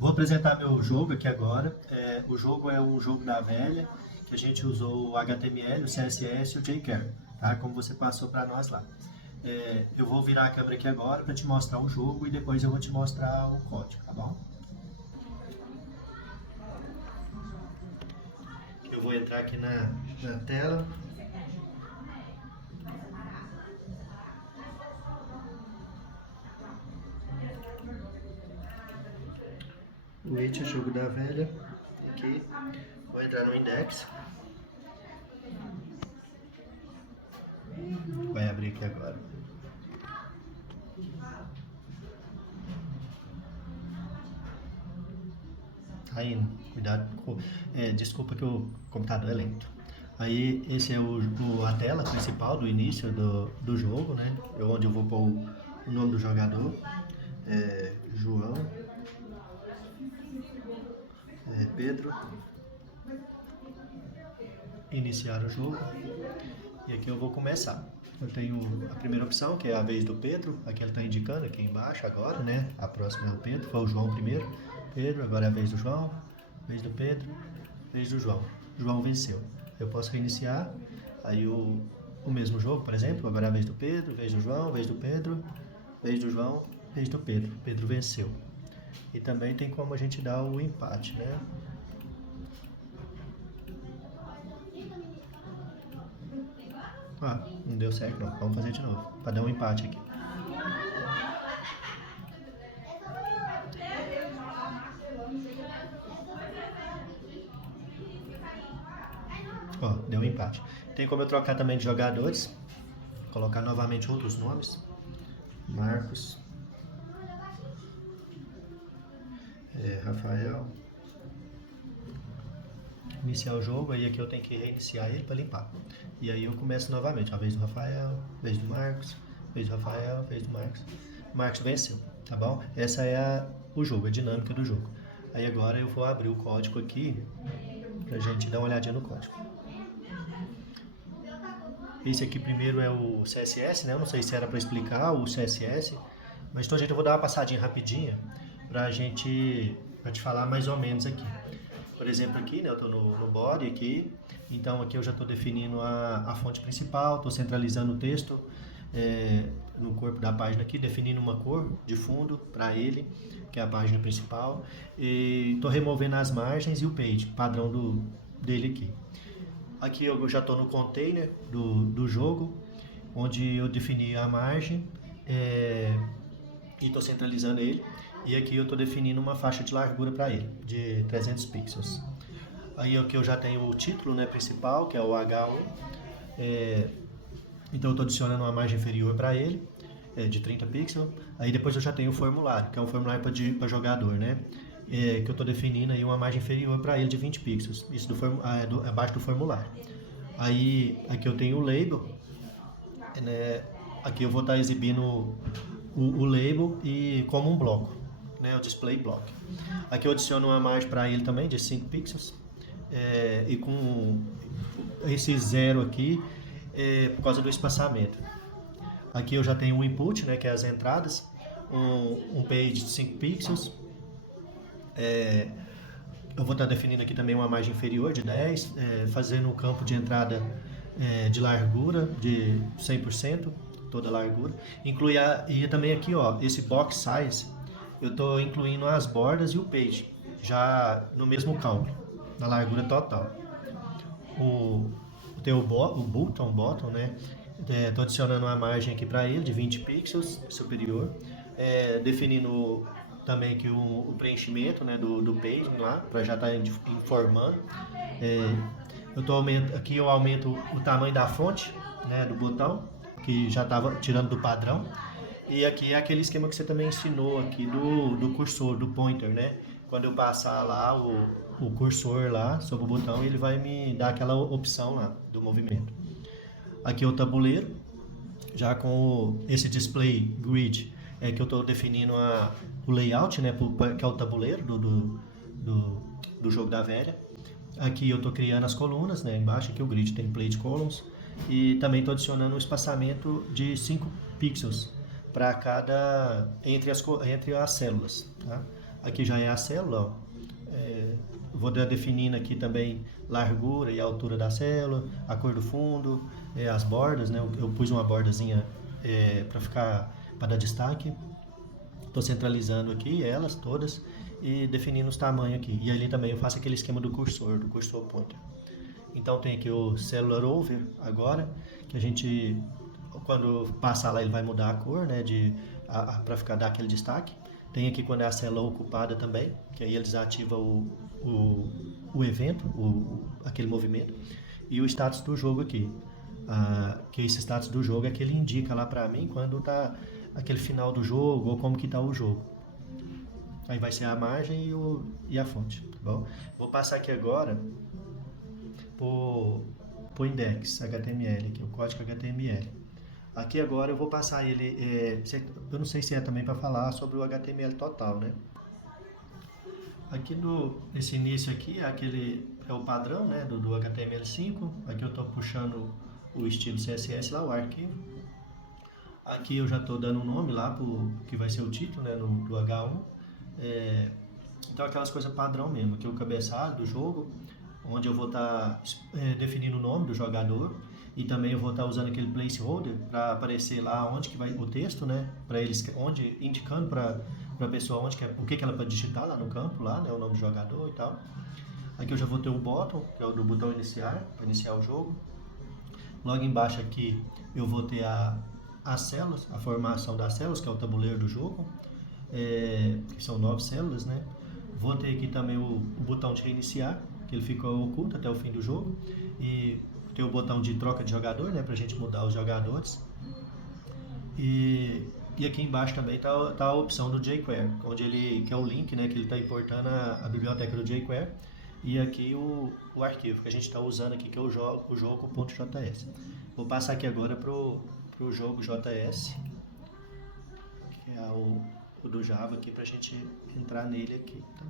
Vou apresentar meu jogo aqui agora. O jogo é um jogo da velha, que a gente usou o HTML, o CSS e o jQuery, tá? Como você passou para nós lá. Eu vou virar a câmera aqui agora para te mostrar o jogo e depois eu vou te mostrar o código, tá bom? Eu vou entrar aqui na tela. O It, jogo da velha. Aqui. Vou entrar no index. Vai abrir aqui agora. Tá indo. Cuidado. Desculpa que o computador é lento. Aí esse é a tela principal do início do jogo, né? Onde eu vou pôr o nome do jogador. João. Pedro. Iniciar o jogo. E aqui eu vou começar. Eu tenho a primeira opção, que é a vez do Pedro. Aqui ele está indicando aqui embaixo agora, né? A próxima é o Pedro. Foi o João primeiro. Pedro, agora é a vez do João. Vez do Pedro. Vez do João. João venceu. Eu posso reiniciar. Aí o mesmo jogo, por exemplo. Agora é a vez do Pedro. Vez do João. Vez do Pedro. Vez do João. Vez do Pedro. Pedro venceu. E também tem como a gente dar o empate, né? Não deu certo não. Vamos fazer de novo, para dar um empate aqui. Deu um empate. Tem como eu trocar também de jogadores. Colocar novamente outros nomes. Marcos. Rafael. Iniciar o jogo, aí aqui eu tenho que reiniciar ele para limpar. E aí eu começo novamente, a vez do Rafael, vez do Marcos, vez do Rafael, vez do Marcos. Marcos venceu, tá bom? Essa é o jogo, a dinâmica do jogo. Aí agora eu vou abrir o código aqui, pra gente dar uma olhadinha no código. Esse aqui primeiro é o CSS, né? Eu não sei se era para explicar o CSS, mas então, gente, eu vou dar uma passadinha rapidinha pra te falar mais ou menos aqui. Por exemplo, aqui, né, eu estou no body aqui, então aqui eu já estou definindo a fonte principal, estou centralizando o texto no corpo da página aqui, definindo uma cor de fundo para ele, que é a página principal, e estou removendo as margens e o page, padrão dele aqui. Aqui eu já estou no container do jogo, onde eu defini a margem e estou centralizando ele. E aqui eu estou definindo uma faixa de largura para ele, de 300 pixels. Aí aqui eu já tenho o título, né, principal, que é o H1. Então eu estou adicionando uma margem inferior para ele, de 30 pixels. Aí depois eu já tenho o formulário, que é um formulário para jogador, né? Que eu estou definindo aí uma margem inferior para ele de 20 pixels. Isso abaixo do formulário. Aí aqui eu tenho o label, né? Aqui eu vou estar exibindo o label e como um bloco, né, o display block. Aqui eu adiciono uma margem para ele também de 5 pixels e com esse zero aqui por causa do espaçamento. Aqui eu já tenho o input, né, que é as entradas, um page de 5 pixels. Eu vou estar definindo aqui também uma margem inferior de 10, fazendo um campo de entrada de largura de 100%, toda a largura. E também aqui, esse box size, eu estou incluindo as bordas e o page, já no mesmo cálculo, na largura total. Tem o button, né? Estou adicionando uma margem aqui para ele de 20 pixels superior, definindo também aqui o preenchimento, né, do page lá, para já estar informando. Aqui eu aumento o tamanho da fonte, né, do botão, que já estava tirando do padrão. E aqui é aquele esquema que você também ensinou aqui do cursor, do pointer, né? Quando eu passar lá o cursor lá sobre o botão, ele vai me dar aquela opção lá do movimento. Aqui é o tabuleiro, já com esse display grid, que eu estou definindo o layout, né? Que é o tabuleiro do jogo da velha. Aqui eu estou criando as colunas, né? Embaixo aqui o grid template columns. E também estou adicionando um espaçamento de 5 pixels para entre as células, tá? Aqui já é a célula, ó. Vou definindo aqui também largura e altura da célula, a cor do fundo, as bordas, né? Eu pus uma bordazinha para dar destaque. Estou centralizando aqui elas todas e definindo os tamanhos aqui. E ali também eu faço aquele esquema do cursor pointer. Então tem aqui o Cellular Over agora, que a gente, quando passar lá, ele vai mudar a cor, né, para dar aquele destaque. Tem aqui quando é a célula ocupada também, que aí ele desativa o evento, aquele movimento. E o status do jogo aqui, que esse status do jogo é que ele indica lá para mim quando está aquele final do jogo ou como que está o jogo. Aí vai ser a margem e a fonte, tá bom? Vou passar aqui agora pro index HTML, aqui, o código HTML. Aqui agora eu vou passar ele, eu não sei se é também para falar sobre o HTML total, né? Aqui nesse início aqui é o padrão, né, do HTML5. Aqui eu estou puxando o estilo CSS lá, o arquivo. Aqui eu já estou dando um nome lá pro que vai ser o título, né, do H1. Então aquelas coisas padrão mesmo, aqui o cabeçalho do jogo, onde eu vou estar definindo o nome do jogador e também eu vou estar usando aquele placeholder para aparecer lá onde que vai o texto, né, para eles indicando para a pessoa o que ela pode digitar lá no campo lá, né, o nome do jogador e tal. Aqui eu já vou ter o bottom, que é o do botão iniciar, para iniciar o jogo. Logo embaixo aqui eu vou ter as células, a formação das células, que é o tabuleiro do jogo, que são 9 células, né? Vou ter aqui também o botão de reiniciar, que ele fica oculto até o fim do jogo, e tem o botão de troca de jogador, né, pra gente mudar os jogadores. E aqui embaixo também tá a opção do jQuery, que é o link, né, que ele está importando a biblioteca do jQuery, e aqui o arquivo que a gente está usando aqui, que é o jogo.js. Vou passar aqui agora pro jogo JS, que é o do Java aqui, pra gente entrar nele aqui, tá?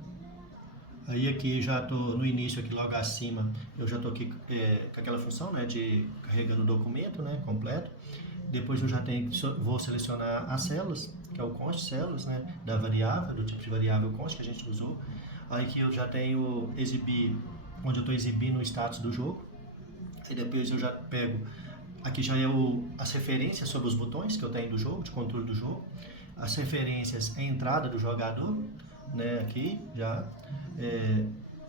Aí aqui já tô no início aqui logo acima, eu já tô aqui com aquela função, né, de carregando o documento, né, completo. Depois eu já vou selecionar as células, que é o const células, né, da variável, do tipo de variável const que a gente usou. Aí aqui eu já tenho exibir, onde eu estou exibindo o status do jogo. Aí depois eu já pego, aqui já é as referências sobre os botões que eu tenho do jogo, de controle do jogo. As referências é a entrada do jogador, né, aqui já,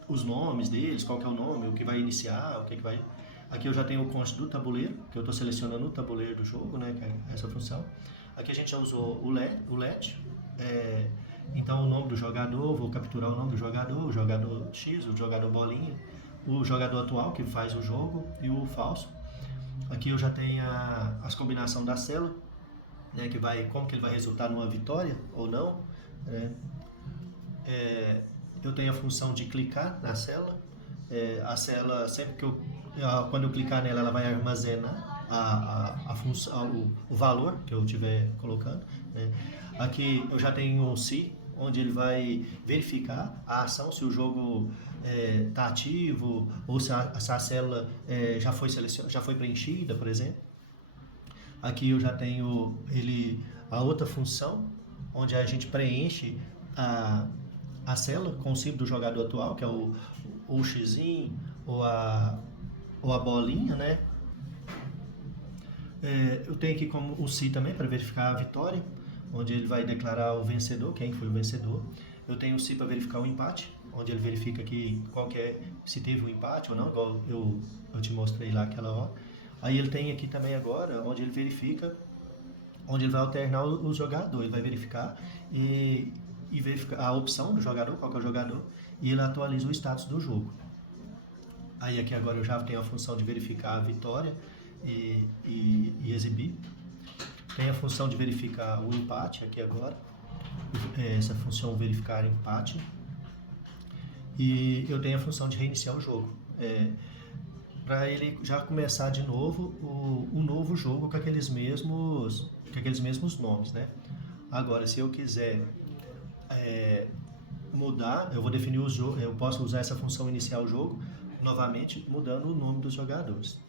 os nomes deles, qual que é o nome, o que vai iniciar, o que vai... Aqui eu já tenho o const do tabuleiro, que eu estou selecionando o tabuleiro do jogo, né, que é essa função. Aqui a gente já usou o let, então o nome do jogador, vou capturar o nome do jogador, o jogador X, o jogador bolinha, o jogador atual que faz o jogo e o falso. Aqui eu já tenho as combinações da célula, né, como que ele vai resultar numa vitória ou não, né? Eu tenho a função de clicar na célula, a célula, sempre que quando eu clicar nela, ela vai armazenar a função, o valor que eu estiver colocando, né? Aqui eu já tenho um se, onde ele vai verificar a ação, se o jogo está ativo ou se a célula já foi preenchida, por exemplo. Aqui eu já tenho a outra função, onde a gente preenche a célula com o símbolo do jogador atual, que é o xizinho ou a bolinha, né? Eu tenho aqui como o se também para verificar a vitória, onde ele vai declarar o vencedor, quem foi o vencedor. Eu tenho o se para verificar o empate, onde ele verifica se teve um empate ou não, igual eu te mostrei lá aquela hora. Aí ele tem aqui também agora, onde ele verifica, onde ele vai alternar o jogador, ele vai verificar e verificar a opção do jogador, qual que é o jogador, e ele atualiza o status do jogo. Aí aqui agora eu já tenho a função de verificar a vitória e exibir. Tem a função de verificar o empate aqui agora, essa função verificar empate. E eu tenho a função de reiniciar o jogo, para ele já começar de novo um novo jogo com aqueles mesmos nomes, né? Agora, se eu quiser mudar, eu vou definir eu posso usar essa função iniciar o jogo novamente mudando o nome dos jogadores.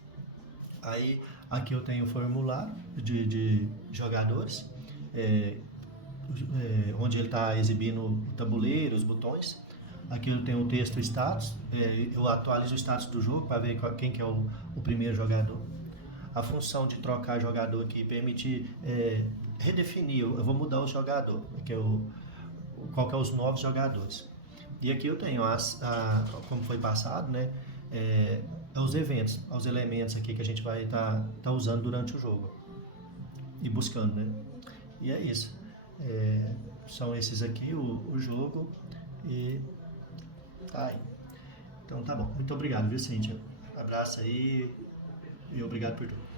Aí aqui eu tenho o formulário de jogadores, onde ele está exibindo o tabuleiro, os botões. Aqui eu tenho o texto status, eu atualizo o status do jogo para ver quem que é o primeiro jogador. A função de trocar jogador aqui permite redefinir, eu vou mudar o jogador, que é qual que é os novos jogadores. E aqui eu tenho, como foi passado, né, os eventos, os elementos aqui que a gente vai estar usando durante o jogo e buscando, né? E é isso. São esses aqui, o jogo, e tá aí. Então tá bom. Muito obrigado, viu, Cíntia? Abraço aí e obrigado por tudo.